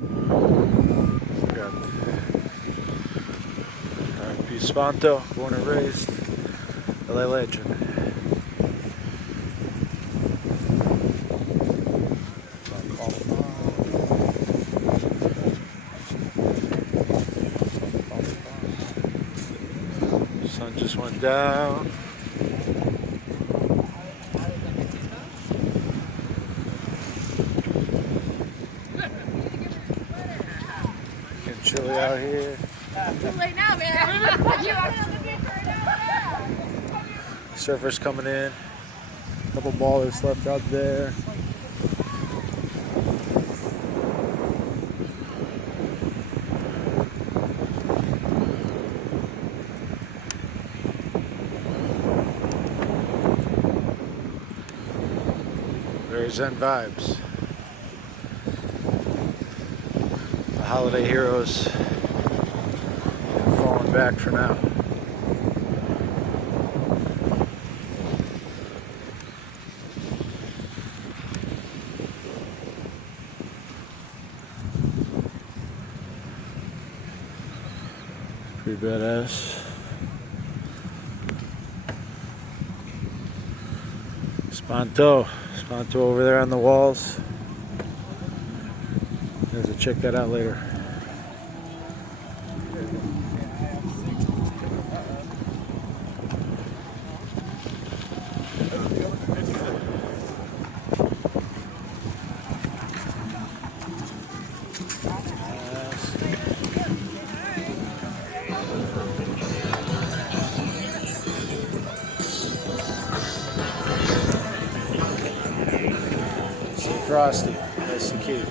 Got R.I.P. Spanto, born and raised, LA legend. Sun just went down. Getting chilly out here. Too late now, man. You are on the beach right now. Surfers coming in. A couple ballers left out there. Very zen vibes. The holiday heroes have fallen back for now. Pretty badass. Spanto over there on the walls. You guys will check that out later. Frosty, nice to keep.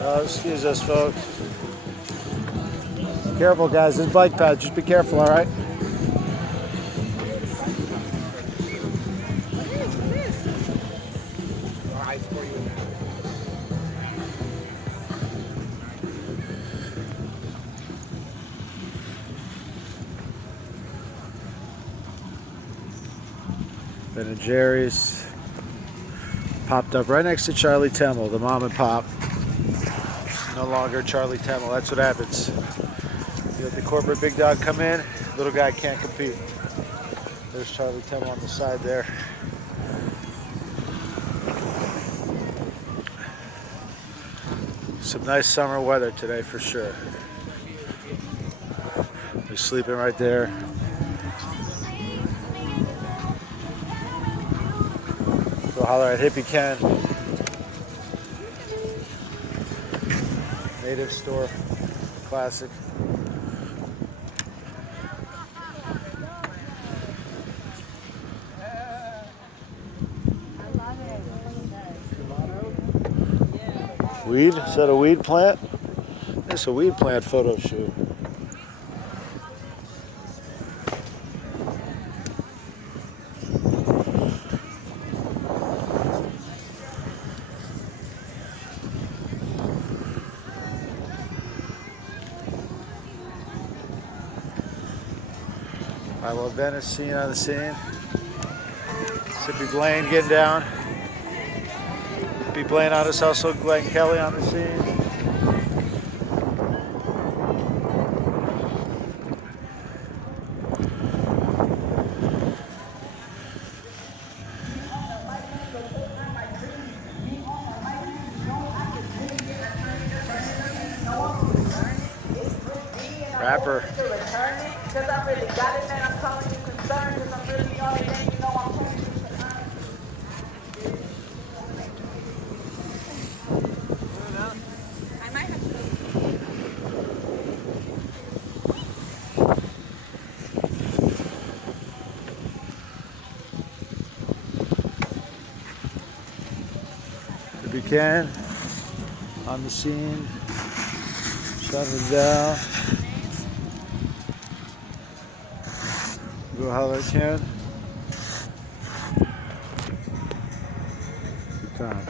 Oh, excuse us, folks. Careful, guys. There's bike paths. Just be careful, all right? Ben and Jerry's popped up right next to Charlie Temmel, the mom and pop. No longer Charlie Temmel. That's what happens. You let the corporate big dog come in, little guy can't compete. There's Charlie Temmel on the side there. Some nice summer weather today for sure. They're sleeping right there. Go holler at Hippie Ken. Native store, classic. Weed? Is that a weed plant? It's a weed plant photo shoot. I love Venice scene on the scene. Sippy Blaine getting down. Sippy Blaine on us, also Glenn Kelly on the scene. Rapper. Because I really got it, man. I'm calling you concerned because I'm really the only thing you know I'm calling you concerned. I might have to. If you can, on the scene, shutting it down. Go holler at Ken. Good time.